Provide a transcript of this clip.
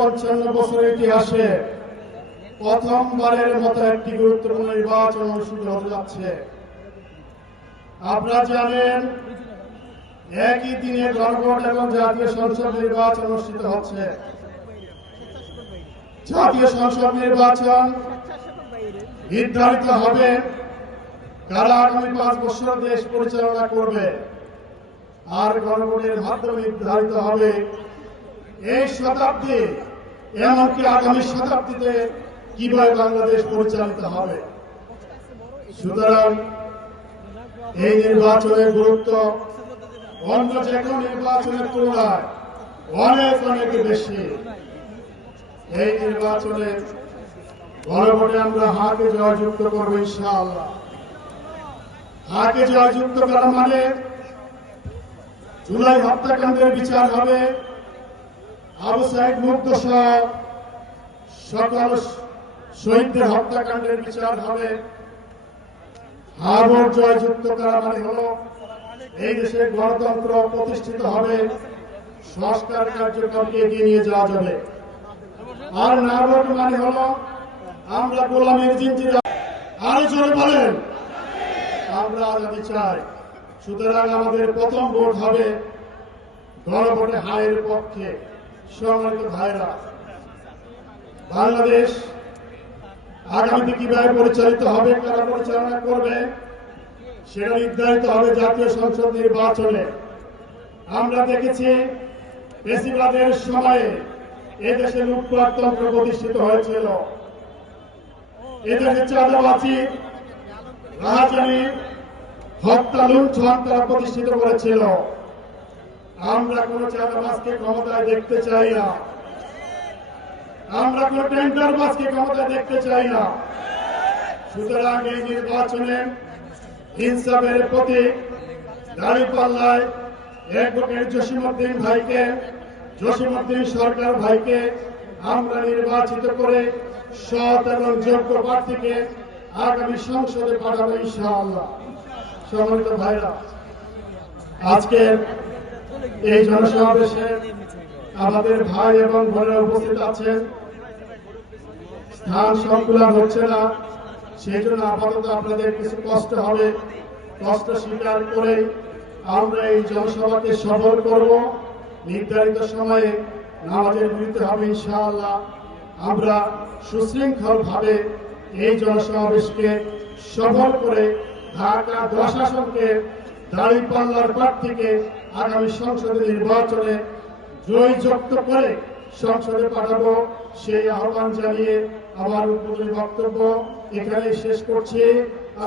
55 বছরের ইতিহাসে প্রথমবারের মতো একটি গুরুত্বপূর্ণ নির্বাচন অনুষ্ঠিত হতে যাচ্ছে। আপনারা জানেন, একই দিনে গণভোট এবং জাতীয় সংসদ নির্বাচন অনুষ্ঠিত হচ্ছে। জাতীয় সংসদ নির্বাচন নির্ধারিত হবে কারা আগামী 5 বছর দেশ পরিচালনা করবে, আর গণভোটের মাধ্যমে নির্ধারিত হবে এই শতাব্দী এমনকি আগামী শতাব্দীতে কিভাবে বাংলাদেশ পরিচালিত হবে। সুতরাং এই নির্বাচনের গুরুত্ব অন্য যে কোনো নির্বাচনের তুলনায় অনেক অনেক বেশি। এই নির্বাচনে গণভোটে আমরা হাকে জয়যুক্ত করবো ইনশাআল্লাহ। হাকে জয়যুক্ত করা মানে জুলাই হত্যাকাণ্ডের বিচার হবে, আবু সাইদ মুক্ত সহ সকল শহীদদের হত্যাকাণ্ডের বিচার হবে। হার জয়যুক্ত করা মানে হল এই দেশে গণতন্ত্র প্রতিষ্ঠিত হবে, সংস্কার কার্যক্রমকে এগিয়ে নিয়ে যাওয়া যাবে। আর না ভোট মানে হল আমরা গোলামের জিঞ্জিরা। আরো জোরে বলেন, আমরা আজাদি চাই। সুতরাং আমাদের প্রথম ভোট হবে গণভোটে হায়ের পক্ষে। সম্মানিত ভাইরা, বাংলাদেশ আগামীতে কিভাবে পরিচালিত হবে, কারা পরিচালনা করবে, সেটা নির্ধারিত হবে জাতীয় সংসদ নির্বাচনে। আমরা দেখেছি ফ্যাসিবাদের সময়ে এদেশে লুটপাটতন্ত্র প্রতিষ্ঠিত হয়েছিল, এদেশে চাঁদাবাজি, রাহাজানি, হত্যা, লুণ্ঠন তারা প্রতিষ্ঠিত করেছিল। আমরা কোন চাঁদাবাজকে ক্ষমতায় দেখতে চাই না, আমরা কোন টেন্ডারবাজকে ক্ষমতায় দেখতে চাই না। সুতরাং এই নির্বাচনে ইনসাফের প্রতীক দাঁড়িপাল্লায় অ্যাডভোকেট জসিমউদ্দিন ভাইকে, জসিমউদ্দিন সরকার ভাইকে আমরা নির্বাচিত করে সৎ এবং যোগ্য প্রার্থীকে আগামী সংসদে পাঠাবো ইনশাআল্লাহ। সম্মানিত ভাইরা, আজকে এই জনসমাবেশে আমাদের ভাই এবং বোনেরা উপস্থিত আছেন। স্থান সংকুলান হচ্ছে না, সেই জন্য আপাতত আপনাদের কিছু কষ্ট হবে। কষ্ট স্বীকার করে আমরা এই জনসভাকে সফল করব। নির্ধারিত সময়ে নামাজের বিরতি হবে ইনশাআল্লাহ। আমরা সুশৃঙ্খল ভাবে এই জনসমাবেশকে সফল করে ঢাকা 10 আসনকে দাঁড়িপাল্লার প্রার্থীকে আগামী সংসদে নির্বাচনে জয়যুক্ত করে সংসদে পাঠাবো, সেই আহ্বান জানিয়ে আমার উদ্বোধনী বক্তব্য এখানে শেষ করছি।